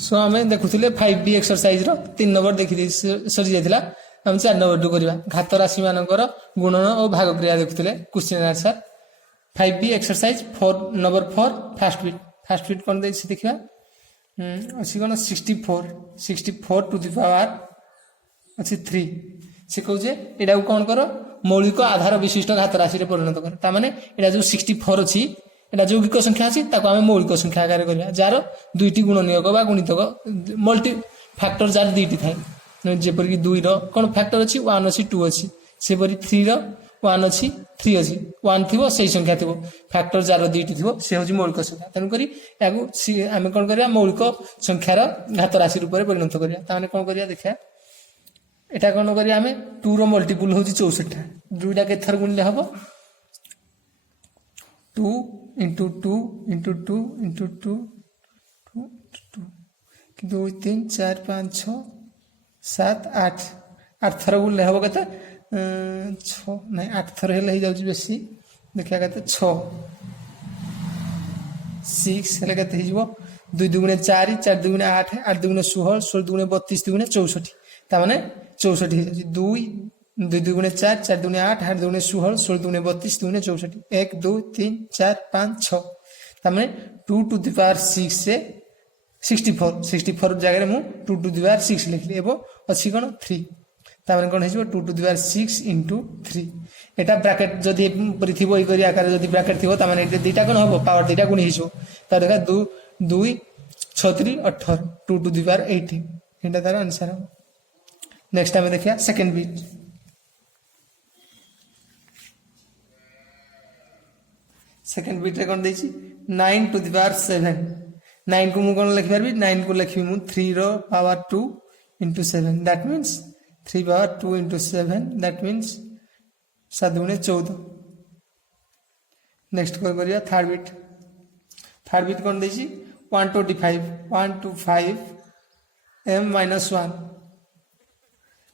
सो आम देखुले 5B exercise रो 3 number देखी सरी जाइतिला हम 4 नंबर टू करबा घात राशि मानकर गुणन और भाग क्रिया देखुले question answer 5B exercise 4 number 4 first bit कोन दे देखिबा अछि कोन 64 टू द पावर अछि 3 से कहू जे एडा कोन करो मौलिक आधार विशिष्ट घात राशि रे परिणत कर ता माने एडा जो 64 अछि एटा यौगिक संख्या अछि ताको हम मौलिक संख्या आकार करिया जार दुईटी गुणनीयक बा गुणितक मल्टी फैक्टर जार दुईटी थाए जेपर कि 2 रो कोन फैक्टर अछि 1 अछि 2 अछि सेपरि 3 रो 1 अछि 3 अछि 1 थिबो सही संख्या थिबो फैक्टर जार दुईटी थिबो से होजी मौलिक संख्या तन करी यागु हम कोन करिया मौलिक संख्यार घात राशि रूप रे परिणत करिया ता माने कोन करिया देखिया एटा कोन करिया हमें 2 रो मल्टीपल होजी 64 दुईटा के थर गुणले हबो 2 into 2 into 2 into 2 2 2 2 3 4 5 6 7 8 8 थर गुणले हबो कते 6 नहीं 8 थर हेले ही जाउची बेसी देखिया कते 6 6 हेले कते हिजबो 2 दुगुणे 4 4 दुगुणे 8 8 दुगुणे 16 16 दुगुणे 32 दुगुणे 64 ता माने 64 हे जाउची 2 2 दुगुणे 4 4 दुगुणे 8 8 दुगुणे 16 16 दुगुणे 32 दुगुणे 64 1 2 3 4 5 6 तमने 2 टू द पावर 6 से 64 जगह मु 2 टू द पावर 6 लिखली एबो अछि कोन 3 तमने कोन हेजो 2 to the power 6 into 3 Etah bracket जदी परि थिबो ई करी आकार जदी ब्रैकेट थिबो तमने एटा दुईटा कोन होबो पावर दुईटा गुणी हिजो त देखा 2 2 6 3 18 2 टू द पावर 18 एटा तार आंसर हो नेक्स्ट टाइम देखिया सेकंड बीट सेकंड बीट रे कोन देछि 9 टू द पावर 7 9 को मु कोन लिखि परबी 9 को लिखि मु 3 रो power 2 into 7 that means 3 power 2 into 7 that means 7 गुणे 14 नेक्स्ट कोन करिया थर्ड बीट कोन देछि 125 m minus 1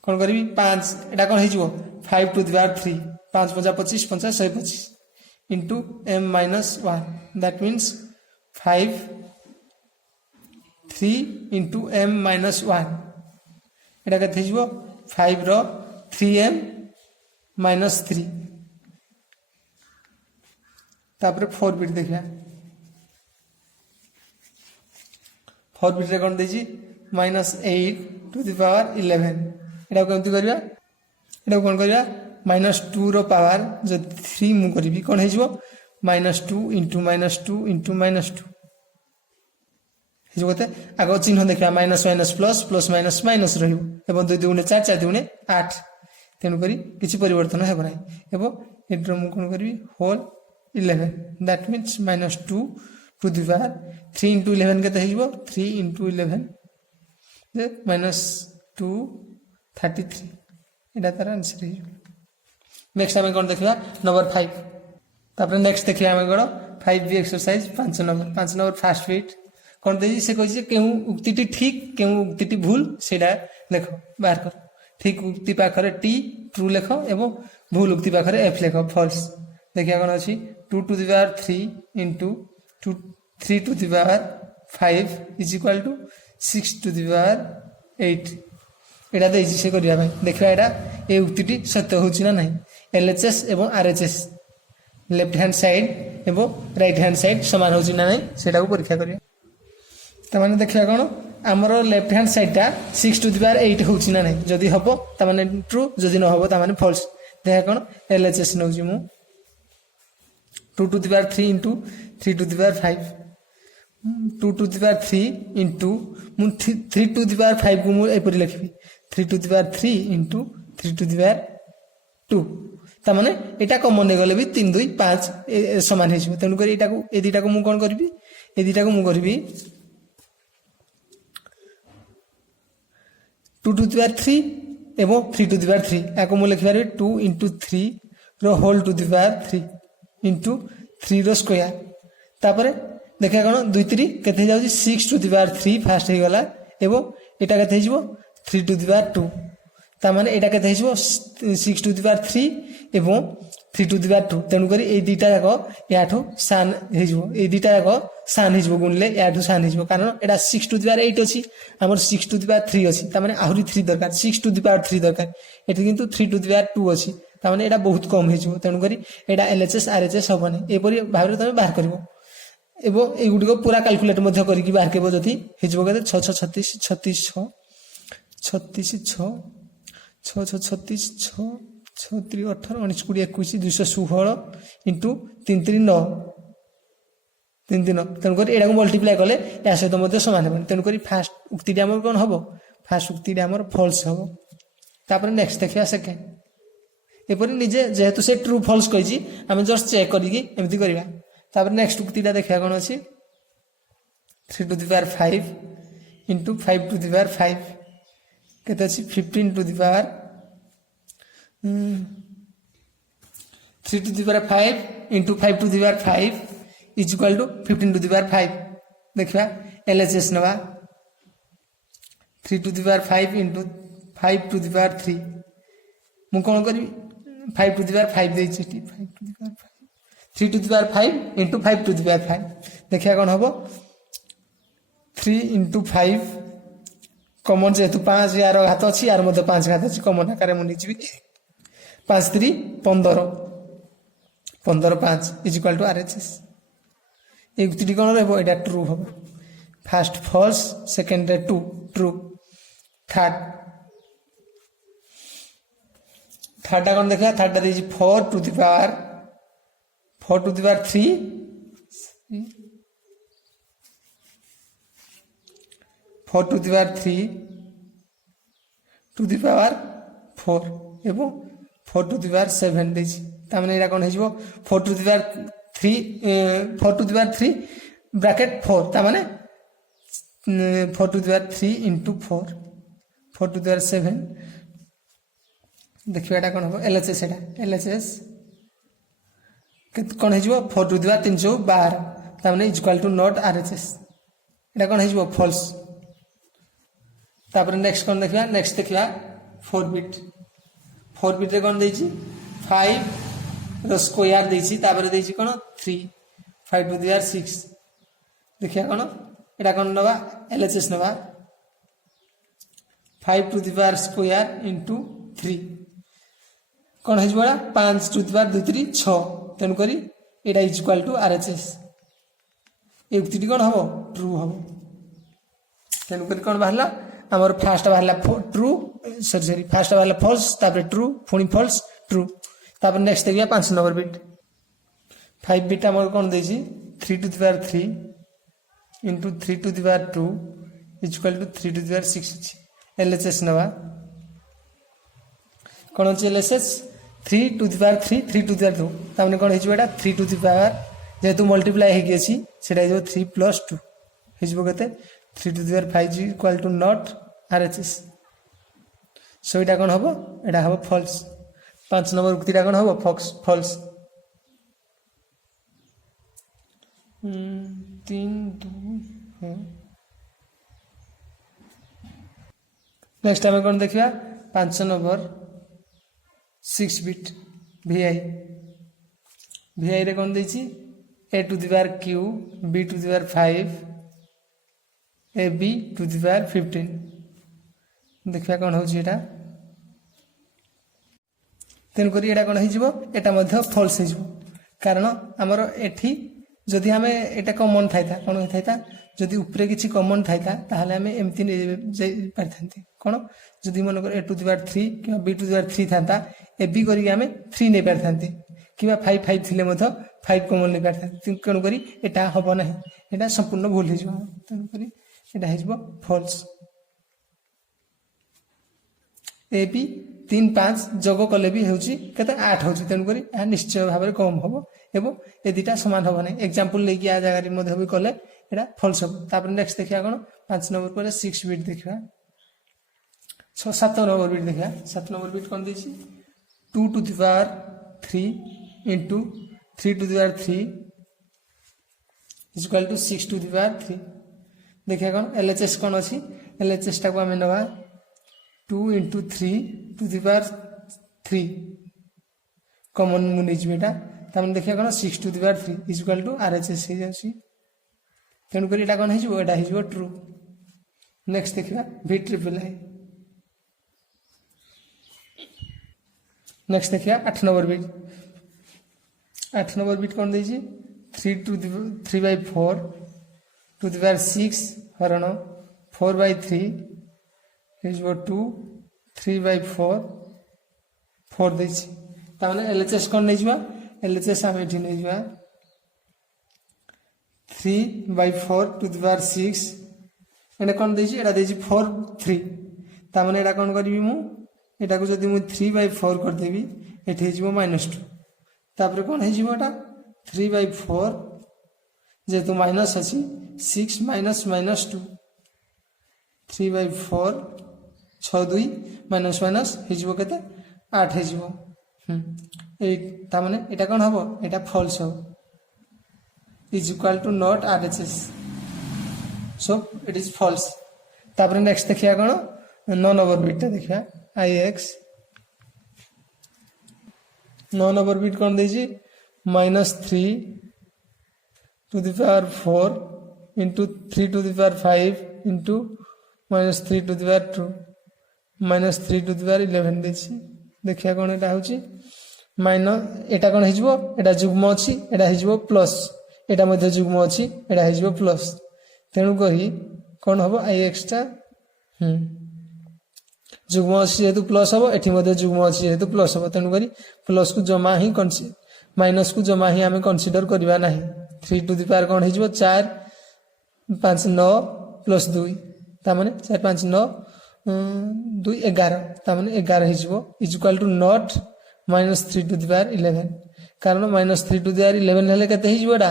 कोन करबी 5 एटा कोन हिजबो 5 to the power 3 5 25 50 125 into m minus 1 that means 5 3 into m minus 1 एटा कते हिजबो 5 रो 3m minus 3 तापर 4 बिट देखिया 4 बिट रे कोन देछि -8 टू द पावर 11 एटा केमति करिया एटा कोन करिया -2 रो पावर जो 3 मु करबी कोन हेजबो -2 into -2 into -2 हेजबो ते आगो चिन्ह देखिया minus minus plus plus minus minus रहिबो एबो 2 दुगुणे 4 4 दुगुणे 8 तेनु करी किछि परिवर्तन हेबो नै एबो एड्रो मु कोन करबी होल 11 that means -2 to the power 3 into 11 केते हेजबो 3 into 11 जे -2 33 एटा तार आंसर हेजबो नेक्स्ट हमें कौन देखिया नंबर 5 तापर नेक्स्ट देखिया हमें कोन 5B exercise 5 number first bit कोन देजी से कहै छै केहू उक्तिटी ठीक केहू उक्तिटी भूल सेडा लेखो बाहर कर ठीक उक्ति पाखरे टी ट्रू लेखो एवं भूल उक्ति पाखरे एफ लेखो फॉल्स देखिया कोन अछि 2 to the power 3 into 3 to the power 5 is equal to 6 to the power 8 एडा देजी से करिया भाई देखिया एडा ए उक्तिटी सत्य होछि ना नहीं LHS एवं RHS लेफ्ट हैंड साइड एवं राइट हैंड साइड समान होछि ना नहीं सेटा को परीक्षा करिया त माने देखिया कोन हमरो लेफ्ट हैंड साइड ता 6 टू द पावर 8 होछि ना नहीं जदी हबो त माने ट्रू जदी न हबो त माने फॉल्स देखा कोन LHS नउछि मु 2 to the power 3 into 3 to the power 5 2 to the power 3 into मु 3 टू द पावर 5 को मु एपरि लिखबी 3 to the power 3 into 3 to the power 2 ता माने एटा कॉमन ने गले भी 3 2 5 समान हे छिबो तनु करी एटा को ए दिटा को मु कोन करबी ए दिटा को मु करबी 2 टू द पावर 3 एवं 3 टू द पावर 3 आको मु लिखि पारबी 2 into 3 रो whole to the power 3 into 3 रो स्क्वायर तापरे देखा कोन 2 3 केते जाउची 6 टू द पावर 3 फास्ट हे गला एवं एटा केते हे छिबो 3 टू द पावर 2 ता माने एटा केते हे छिबो 6 टू द पावर 3 एवं 3 टू द पावर 2 तेणु करी ए दुटा जाक याठू सान हेजिवो ए दुटा जाक सान हेजिवो गुणले याठू सान हेजिवो कारण एटा 6 टू द पावर 8 अछि हमर 6 टू द पावर 3 अछि त माने आहुरी 3 दरकार 6 टू द पावर 3 दरकार एठी किंतु 3 टू द पावर 2 अछि त माने एटा बहुत कम हेजिवो तेणु करी एटा एलएचएस आरएचएस होबने एपरि भाबरे तमे बाहर करबो एबो ए गुडी को पूरा कैलकुलेट मध्य करिकि बाहर केबो जति हेजिवो केते 6 6 36 36 6 36 6 6 6 36 6 6 3 18 19 20 21 216 इंटू 3 3 9 3 3 तेणुक एटा को मल्टीप्लाई कले या सहित मध्य समान हेबन तेणुक फास्ट उक्तिटा हमर कोन हबो फास्ट उक्तिटा हमर फॉल्स हबो तापर नेक्स्ट देखिया सेकेंड एपरि निजे जेहेतु से ट्रू फॉल्स कहिजी हम जस्ट चेक करिकि एमति करिवा तापर नेक्स्ट उक्तिटा देखिया कोन अछि 3 to the power 5 into 5 to the power 5 केते अछि 15 to the power 3 to the power 5 into 5 to the power 5 is equal to 15 to the power 5 देखिबा LHS नवा 3 to the power 5 into 5 to the power 3 मु कोन करबी 5 to the power 5 देछि 5 to the power 5 3 to the power 5 into 5 to the power 5 देखिया कोन हबो 3 into 5 common जेतु 5 यार घात अछि यार मध्य 5 घात अछि कॉमन आकार मु निजिबी 5 3 15 15 5 इज इक्वल टू आरएचएस एक युक्ति कोन रहबो एटा ट्रू हबो फर्स्ट फॉल्स सेकंड रे ट्रू ट्रू थर्ड थर्ड कोन देखा थर्ड रे is 4 to the power 3 4 to the power 3 to the power 4 एवं 4 to the power 7 देछि ता माने era cone हेजिवो 4 to the power 3 4 to the power 3 bracket 4 ता माने 4 to the power 3 into 4 4 to the power 7 देखियो एटा कोन हो LHS Etah LHS cone हेजिवो 4 to the power 312 ता माने equal to not RHS Etah cone हेजिवो false तापर नेक्स्ट कोन देखिया next देखिया 4 bit रे कोन देछि 5 रो स्क्वायर देछि तापर देछि कोन 3 5 टू द पावर 6 देखिया कोन एटा कोन नबा एलएचएस नबा 5 to the power square into 3 कोन हेजबा 5 टू द पावर 2 3 6 तेन करी एटा इक्वल टू आरएचएस ए उक्तिटी कोन हबो ट्रू हबो तेन करी कोन बाहरला हमर फर्स्ट बाहरला ट्रू सॉरी फर्स्ट बाहरला फॉल्स तापर ट्रू पुनी फॉल्स ट्रू तापर नेक्स्ट देखिया 5 नंबर बिट 5 बिट हमर कोन देछि 3 to the power 3 into 3 to the power 2 is equal to 3 to the power 6 अछि LHS नवा कोन अछि LHS 3 to the power 3 3 to the power 2 तामने कोन हेजो एटा 3 to the power जेतु मल्टीप्लाई हे गेछि सेटा हेजो 3 plus 2 हेजो कते 3 to the power 5 is equal to not RHS सो एटा कोन हबो एटा हबो फॉल्स 5 नंबर उक्तिटा कोन हबो फॉल्स 3 2 नेक्स्ट आम कौन देखा 5 नंबर 6 बिट VI रे कौन देछि A to the power Q B to the power 5 AB to the power 15 देखा कौन होछि एटा तेन करी एटा कौन हेजिवो एटा मध्ये फॉल्स हेजिवो कारण हमर एठी जदि हमें एटा कॉमन थाइता कोन थाइता जदि ऊपरे किछि कॉमन थाइता ताहले हमें एमति जाई परथांती कोन जदि मन कर a to the power 3 कि b to the power 3 थांता A b करी हमें 3 नै परथांती किबा 5 5 थिले मध्ये 5 कॉमन नै परथांती कोन करी एटा हबो नै एटा संपूर्ण भूल हे जो तन करी एटा हेजबो फॉल्स ए बी 3 5 जोग कले भी होची कते 8 होची तन करी आ निश्चय भाबरे कम होबो एबो ए दिटा समान होबो नै एग्जांपल लेकी आ जगह रे मध्ये भी कले एटा फॉल्स होबो तापर नेक्स्ट देखिया कोन 5 नंबर पर 6 बिट देखिया 6 7 नंबर बिट देखिया 7 नंबर बिट कोन देछि 2 to the power 3 into 3 to the power 3 is equal to 6 to the power 3 देखिया कोन LHS कोन अछि LHS टा को हमें नवा 2 into 3 to the power 3 common मु नहीं एटा तामने देखिया कोन 6 to the power 3 is equal to RHS हे जासी तेणु करी एटा कोन हे जिवो एटा हे जिवो ट्रू। नेक्स्ट देखिया v ट्रिपल आई। नेक्स्ट देखिया 8 नंबर बिट 8 नंबर बिट कोन देजी 3/4 टू द पावर 6 हरण 4/3 इज वो 2 3/4 4 देछि ताने एलएचएस कोन नै जिवा एलएचएस हम एठी नै जिवा 3/4 टू द पावर 6 एने कोन देछि एटा देछि 4 3 ताने एटा कोन करबी मु एटा को जदी मु 3/4 कर देबी एठी जिवो -2 तापर कोन हे जिवो एटा 3/4 जेतु माइनस अछि 6 माइनस -2 3/4 6 2 माइनस माइनस हे जिवो केते 8 हे जिवो ए ता माने एटा कोन हबो एटा फॉल्स हो is equal to not RHS so it is false. तापर नेक्स्ट देखिया कोन 9 नंबर बिट देखिया ix 9 नंबर बिट कोन देजी -3 to the power 4 into 3 to the power 5 into -3 to the power 2 -3 to the power 11 देछि देखिया कोन एटा होछि माइनस एटा कोन हिजबो एटा जुग्म अछि एटा हिजबो प्लस एटा मध्ये जुग्म अछि एटा हिजबो प्लस तेनु कहि कोन हबो ix टा जुग्म अछि जेतु प्लस हबो एठी मध्ये जुग्म अछि जेतु प्लस हबो तेनु करि प्लस को जमा ही माइनस को जमा ही हमें कंसीडर करबा नाही 3 टू द पावर कोन हिजबो 4 5 9 प्लस 2 ता माने 4 5 9 2 11 ता माने 11 हिजबो is equal to not -3 to the power 11 कारण -3 टू द पावर 11 हेले कते हिजबोडा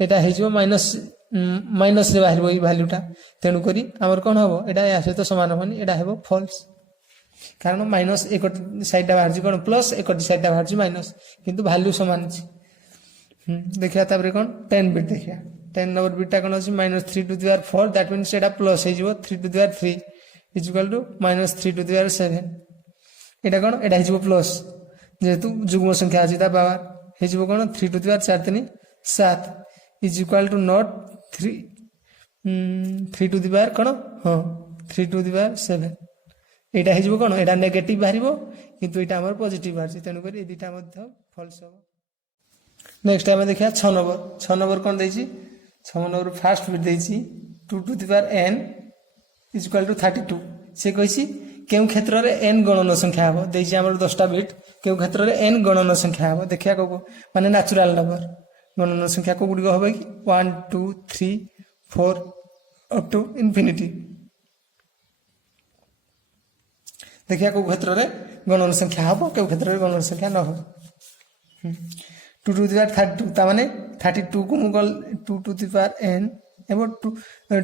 एटा हिजबो माइनस रे बाहिरबो ई वैल्यूटा तेनु करी हमर कोन हबो एटा या सहित समान होनी एटा हेबो फॉल्स कारण माइनस एक साइड टा बाहर कोन प्लस एक साइड टा बाहर माइनस किंतु वैल्यू समान अछि। देखिया ताबरे कोन 10 बिट देखिया 10 नंबर बिटा कोन अछि -3 to the power 4 that means एटा प्लस हे जिवो 3 to the power 3 is equal to -3 to the power 7 एटा कोन एटा हे जिवो प्लस जेतु जुग्म संख्या अछि ता पावर हे जिवो कोन 3 to the power 4 3 7 is equal to not 3 to the power कोन हां 3 टू द पावर 7 एटा हे जिवो कोन एटा नेगेटिव बाहरिबो किंतु एटा हमर पॉजिटिव बाहरछि तेनु करी ए दिटा मध्ये फॉल्स हो। नेक्स्ट टाइम देखिया 6 नंबर कोन दैछि 6 नंबर फर्स्ट बिट दैछि 2 to the power n is equal to 32 से कहिछि केउ क्षेत्र रे n गणन संख्या हबो दैछि हमर 10टा बिट केउ क्षेत्र रे n गणन संख्या हबो देखिया को माने नेचुरल नंबर गणन संख्या को गुडी हबो कि 1 2 3 4 अप टू इंफिनिटी देखिया को क्षेत्र रे गणन संख्या हबो केउ क्षेत्र रे गणन संख्या न हो 2 टू द पावर 32 ता माने 32 को मुगल 2 टू द पावर n एबो 2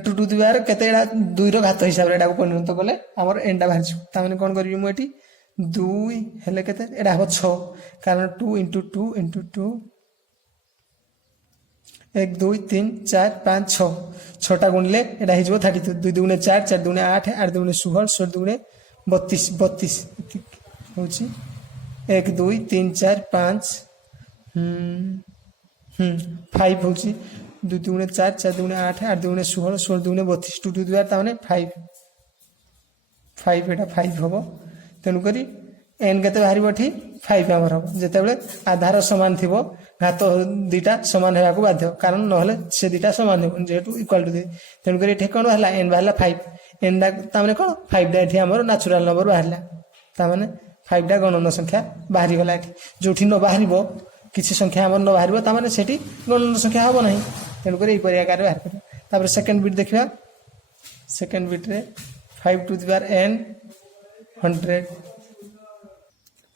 टू द पावर केतेडा 2 रो घात हिसाब रे एडा को परिणत कले हमर एंडा बाहरछु ता माने कोन करबी मु एठी 2 हेले केते एडा हबो 6 कारण 2 into 2 into 2 1 2 3 4 5 6 6टा गुणले एडा हिजबो 32 2 दुने 4 4 दुने 8 8 दुने 16 16 दुने 32 32 होची 1 2 3 4 5 5 होची 2 दुने 4 4 दुने 8 8 दुने 16 16 दुने 32 2 टू द पावर ताने 5 एटा 5 होबो तेनु करी n केते बाहरी बठी 5 हमर हो जेते बेले आधार समान थिबो घात दीटा समान हेबा को बाध्य कारण नहले से दीटा समान हो जेतु इक्वल टू तेनु करी ठेकण हला n बाहला 5 n दा ताने कोन 5 दा एठी हमर नेचुरल नंबर बाहरला ताने 5 दा गणन संख्या बाहरी गला एठी जोठी न बाहरीबो किछि संख्या हमर न बाहरीबो ता माने सेठी गणन संख्या हबो नाही तेनु करी ई परिया कार्य बाहर कर तापर सेकंड बिट देखिबा सेकंड बिट रे 5 टू द पावर n 100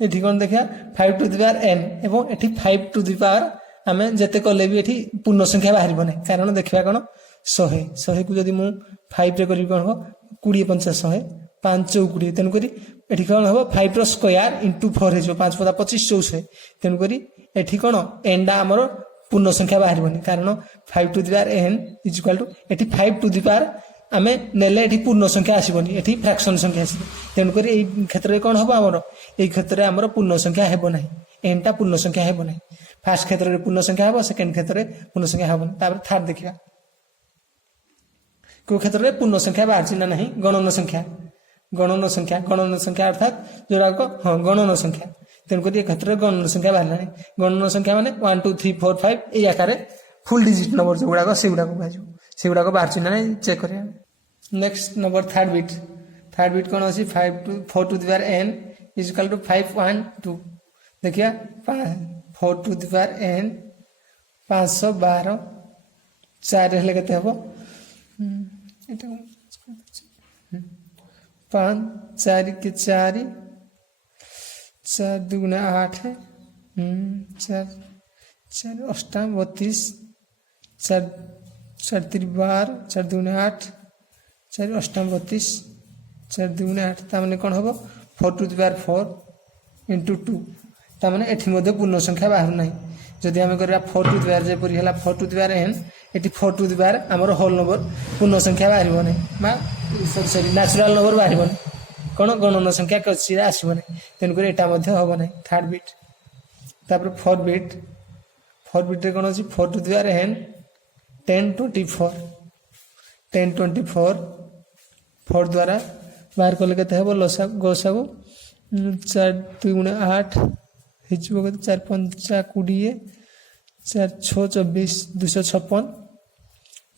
एठी कोन देखिया 5 टू द पावर n एवं एठी 5 टू द पावर हमें जते कले भी एठी पूर्ण संख्या बाहरी बने कारण देखिबा कोन 100 को जदी मु 5 रे करी कोन हो 20 50 100 5 24 तेनु करी एठी कोन हो 5 रो स्क्वायर इनटू 4 हेजो 5 पदा 25 24 तेनु करी एठी कोन एंडा हमर पूर्ण संख्या बाहरी बने कारण 5 to the power n is equal to एठी 5 टू द पावर आमे नेले एठी पूर्ण संख्या आसीबनी एठी फ्रैक्शन संख्या आसी तेनु करी ए क्षेत्र रे कोन होबो हमर ए क्षेत्र रे हमर पूर्ण संख्या हेबो नाही एनटा पूर्ण संख्या हेब ना फास्ट क्षेत्र में पूर्ण संख्या हम सेकेंड क्षेत्र में पूर्ण संख्या हम थर्ड देखा को क्षेत्र में पूर्ण संख्या बाहर ना नहीं गणन संख्या अर्थात जोड़ा हाँ गणन संख्या तेणुक क्षेत्र में गणन संख्या बाहर ना गणन संख्या माने 1 2 3 4 5 ये आकार फुल डिजिट नंबर जो गुड़ाक से गुड़ाक बाहर ना चेक करें। नेक्स्ट नंबर थर्ड बीट कौन अच्छी 4 to the power n is equal to 5 1 2 देखिए 4 to the power n 512 चार हेल्ले केते हबो 5 4 के 4 4 दुगुना 8 4 4 अष्टाम 32 4 4 3 12 4 दुगुना 8 4 अष्टाम 32 4 दुगुना 8 तामने कौन हबो 4 to the power 4 into 2 तामने एठी मध्ये पूर्ण संख्या बाहर नाही जदि आमे करबा 4 to the power जे परि हला 4 to the power n eighty 4 to the power हमर होल नंबर पूर्ण संख्या बाहरिबो नै मा सॉरी नेचुरल नंबर बाहरिबो नै कोन गणन संख्या कछि आसीबो नै तेन करे एटा मध्ये होबो नै थर्ड बीट तापर फोर्थ बीट रे कोन अछि 4 to the power n 10 24 10 24 4 द्वारा बाहर कले केते हेबो लसा गोसागु 4 2 गुणे 8 हिजबो के 4 5 20 4 6 24 256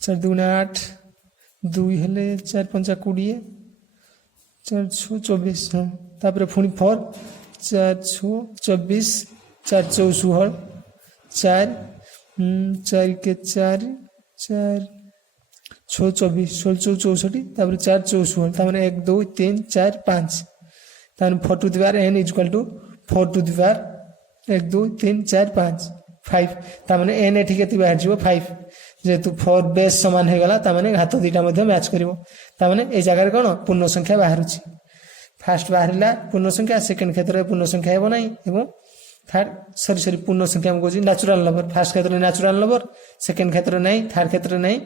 4 2 गुणे 8 2 हेले 4 5 20 4 6 24 हां तापर पुनी 4 4 6 24 4 4 16 4 4 के 4 4 6 24 16 64 तापर 4 64 तामने 1 2 3 4 5 तान 4 to the power n is equal to 4 to the power 1 2 3 4 5 5 तामने n एठी केति बाहर जीवो 5 जेतु 4 बेस समान हे गला तामने हाथ दुटा मध्ये मैच करिवो तामने ए जगह रे कोन पूर्ण संख्या बाहर छि फर्स्ट बाहरला पूर्ण संख्या सेकंड क्षेत्र रे पूर्ण संख्या हेबो नै एवं थर्ड सॉरी पूर्ण संख्या हम कोजी नेचुरल नंबर फर्स्ट क्षेत्र में नेचुरल नंबर सेकंड क्षेत्र नहीं थर्ड क्षेत्र नहीं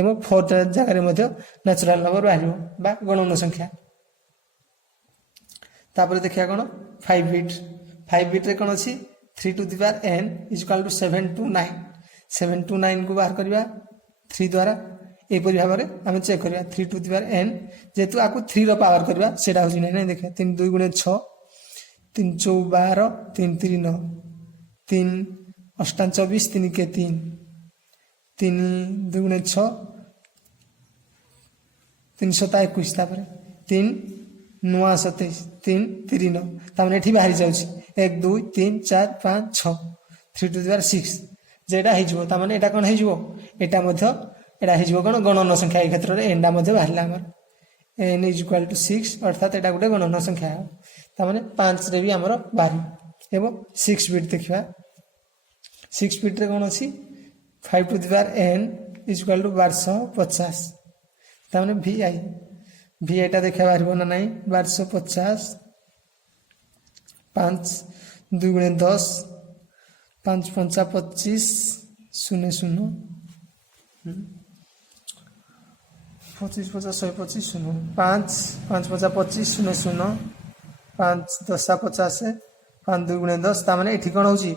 एवं फोर्थ जगह रे मध्ये नेचुरल नंबर बाहरियो बा गणन संख्या तापर देखिया कोन 5 बीट रे कोन अछि 3 to the power n is equal to 7 to 9 को बाहर करबा 3 द्वारा ए परि भाबरे हम चेक करबा 3 to the power n जेतु आकु 3 रो पावर करबा सेटा होजी नै देखिया 3 2 गुणे 6 3 4 12 3 3 9 3 8 24 3 के 3 3 2 गुणे 6 3 7 21 तापर 3 9 27 3 3 9 तामने एठी बाहरी जाउची 1 2 3 4 5 6 3 to the power 6 जेटा हिजबो तामने एटा कोन हिजबो एटा मध्ये एटा हिजबो कोन गणन संख्या ए क्षेत्र रे एंडा मध्ये बाहरला हमर n is equal to 6 अर्थात एटा गुटे गणन संख्या है तामने 5 रे भी हमर बाहरी एवं 6 बीट देखिबा 6 बीट रे कोन अछि 5 to the power n is equal to 1250 तामने vi एटा देखा बाहरिबो ना नहीं 1250 5 2 गुणे 10 5 5 25 0 0 25 50 125 0 5 5 5 25 0 0 5 10 50 5 2 गुणे 10 तामने एठी कोन होची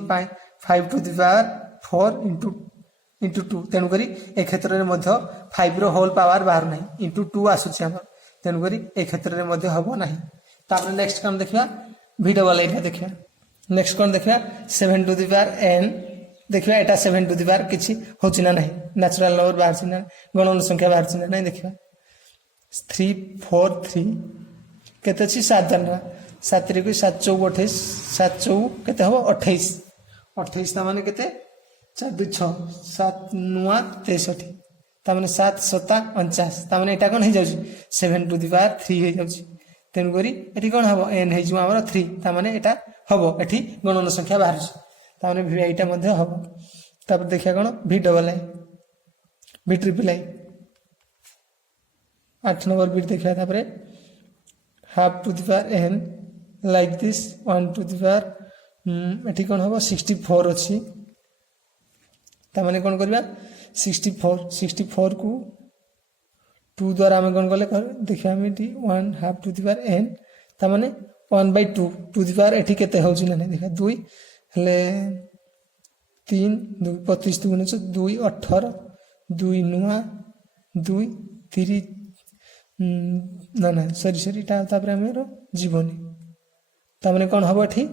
5 to the power 4 into 2 तेनु करी ए क्षेत्र रे मध्ये 5 रो होल पावर बाहर नहीं into 2 आसुची हमर तेनु करी ए क्षेत्र रे मध्ये हबो नहीं तापर नेक्स्ट काम देखिया v डबल एटा देखिया नेक्स्ट कोन देखिया 7 to the power n देखिया एटा 7 to the power किछि होची ना नहीं नेचुरल नंबर बाहर छी ना गणन संख्या बाहर छी ना नहीं देखिया 3 4 3 केते छी 7 जनरा 7 रे को 7 4 28 7 4 केते हो 28 28 ता माने केते 4 2 6 7 9 63 ता माने 7 7 49 ता माने एटा कोन हे जाउची 7 to the power 3 हे जाउची तेन करी एठी कोन हबो n हे जु हमर 3 ता माने एटा हबो एठी गणन संख्या बाहर छी ता माने v एटा मध्ये हबो तापर देखिया कोन v double I v triple I 8 number बीट देखिया तापरे half to the power n like this 1 to the power एठी कोन हबो 64 अछि ता माने कोन करबा 64 को 2 द्वारा हम कोन करले देखिया हम एठी 1 half to the power n ता माने 1/2 टू द पावर एठी केते होउची ना देखा 2 हेले 3 2 25 2 2 18 2 नुआ 2 3 ना ना सरी तापर आमर जीवनी तामने कौन हम एठी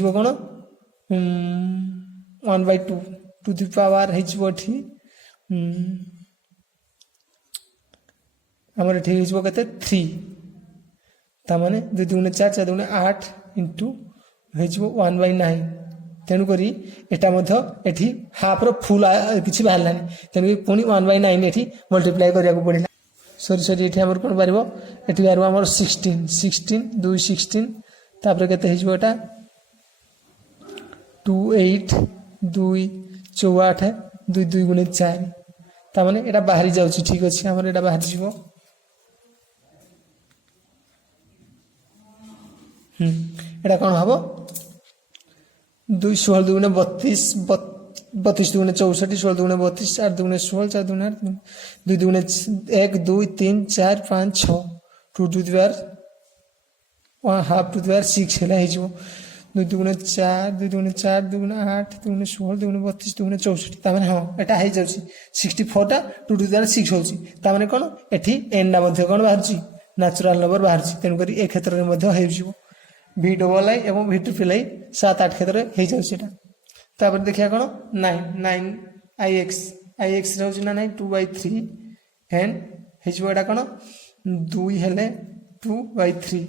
हो कौन 1/2 टू द पावर होठी आमर एठी हो केते 3 तामाने 2 2 4 4 2 8 इंटू हो 1/9 तेणुक एटा एठी हाफ रो फुल किसी बाहरलानी तेणुक पुणी 1/9 एठी मल्टीप्लाई करिया को पड़िला सरी एठी हमर कोन बारिबो एठी बारिबो हमर 16 2 16 तापर केते हिजबो एटा 2 8 2 8 2 2 गुणे 4 ता माने एटा बाहरी जाउची ठीक अछि हमर एटा बाहरी जिवो एटा कोन हबो 2 16 2 32 32 2 64 16 2 32 8 2 16 4 2 8 2 2 1 2 3 4 5 6 2 2 द्वार 1 हाफ टू द्वार 6 हेला हिजो 2 2 4 2 2 4 2 8 2 16 2 32 2 64 ता माने हां एटा हे जाउची 64 टा 2 2 द्वार 6 होउची ता माने कोन एठी एन ना मध्ये कोन बाहरची नेचुरल नंबर बाहरची तेन करी ए क्षेत्र रे मध्ये हे जिवो v डबल आई एवं v ट्रिपल आई 7 8 क्षेत्र हे जाउची एटा तापर देखिया कोन 9 ix रहउची ना 9 2/3 एंड हिजो एटा कोन 2 हेले 2/3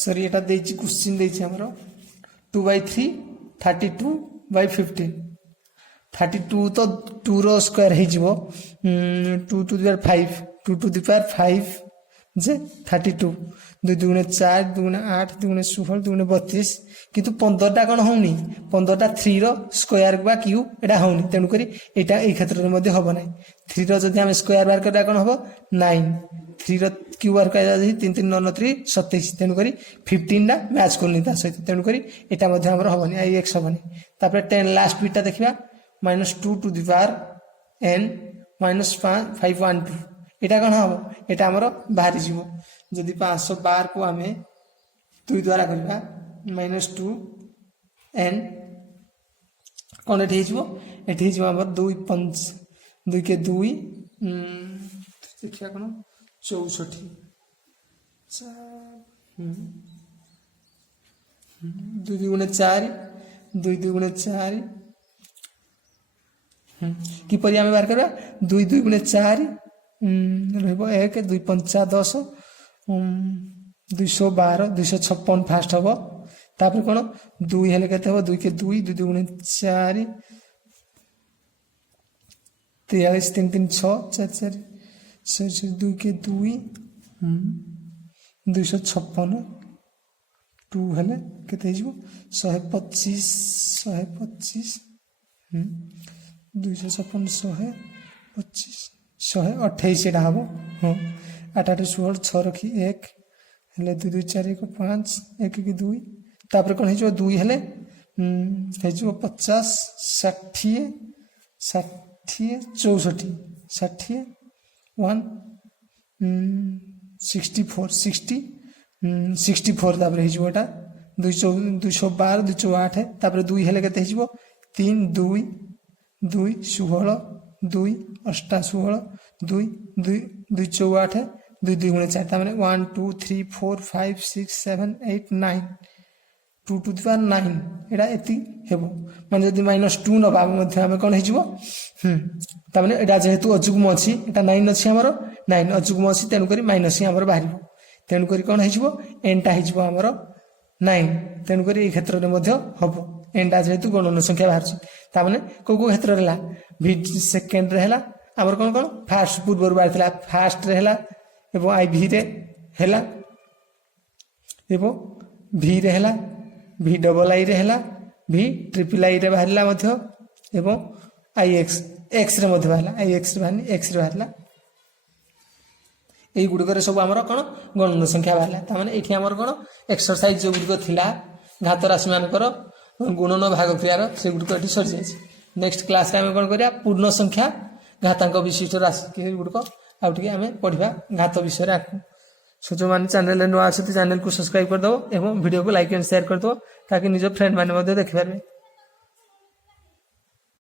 सरी एटा देछि क्वेश्चन देछि हमरो 2/3 32/15 32 तो 2 रो स्क्वायर हे जिवो 2 to the power 5 2 to the power 5 जे 32 2 2 4 2 8 2 16 2 32 किंतु 15 टा कोन होउनी 15 टा 3 रो स्क्वायर बा क्यू एटा होउनी तेनु करी एटा ए क्षेत्र रे मध्ये होबो नै 3 रो जदि हम स्क्वायर बार करदा कोन होबो 9 3 रो क्यू बार करदा 3 3 9 3 27 तेनु करी 15 टा मैच करनी ता सहित तेनु करी एटा मध्ये हमर होबनी आई x होबनी तापर 10 लास्ट बिटा देखिबा -2 टू द पावर n -512 एटा कोन होबो एटा हमर बाहरी जीवो जदि 512 को हमें 2 द्वारा करबा -2 n कोन एठी जीवो एठी जीवो हमर 2 5 2 के 2 देखिया कोन 64 2 2 गुणे 4 2 2 गुणे 4 कि परि हमें बाहर करबा 2 2 गुणे 4 रहबो 1 2 5 10 212 256 फास्ट हबो तापर कोन 2 हेले केते हबो 2 के 2 2 2 गुणे 4 43 3 3 6 4 4 6 2 के 2 256 2 हेले केते हिजबो 125 125 256 125 128 एटा हबो हां 8 8 16 6 रखी 1 हेले 2 2 4 1 5 1 1 2 तापर कोन हिजो 2 हेले हिजो 50 60 60 64 60 1 64 60 64 तापर हिजो एटा 212 208 तापर 2 हेले केते हिजो 3 2 2 16 2 8 16 2 2 2 8 2 2 गुणे 4 तामाने 1 2 3 4 5 6 7 8 9 2 टू द पावर 9 एटा एति हेबो माने जदि -2 न बाबू मध्ये हमें कोन हिजबो तामाने एटा जेहेतु अजुग्म अछि एटा 9 अछि हमरो 9 अजुग्म अछि तेनु करी माइनस ही हमरो बाहरिबो तेनु करी कोन हिजबो n टा हिजबो हमरो 9 तेनु करी ए क्षेत्र रे मध्ये हबो n टा जेहेतु गणन संख्या बाहर छी तामाने को क्षेत्र रहला v सेकंड रहला हमर कोन कोन फास्ट पूर्व बार थिला फास्ट रहला एवं आई v रे हैला एवं v रहला v डबल आई रहला v ट्रिपल आई रे बाहरला मध्ये एवं आई x रे मध्ये बाहरला आई x रे बाहरनी x रे बाहरला एई गुड करे सब हमर कोन गणन संख्या बाहरला त माने एठी हमर कोन एक्सरसाइज जो गुड थिला घात राशि मानकर गुणन भाग क्रियार से गुड को एठी सर जाय नेक्स्ट क्लास रे हम कोन करिया पूर्ण संख्या घातांक विशिष्ट राशि के गुड को आउटके हमें पढ़िबा घात विषय रे सो जो मैंने चैनल नुआ अच्छे चैनल को सब्सक्राइब करदेव और वीडियो को लाइक एंड शेयर करदेव ताकि निज फ्रेंड मैंने देखिपारे।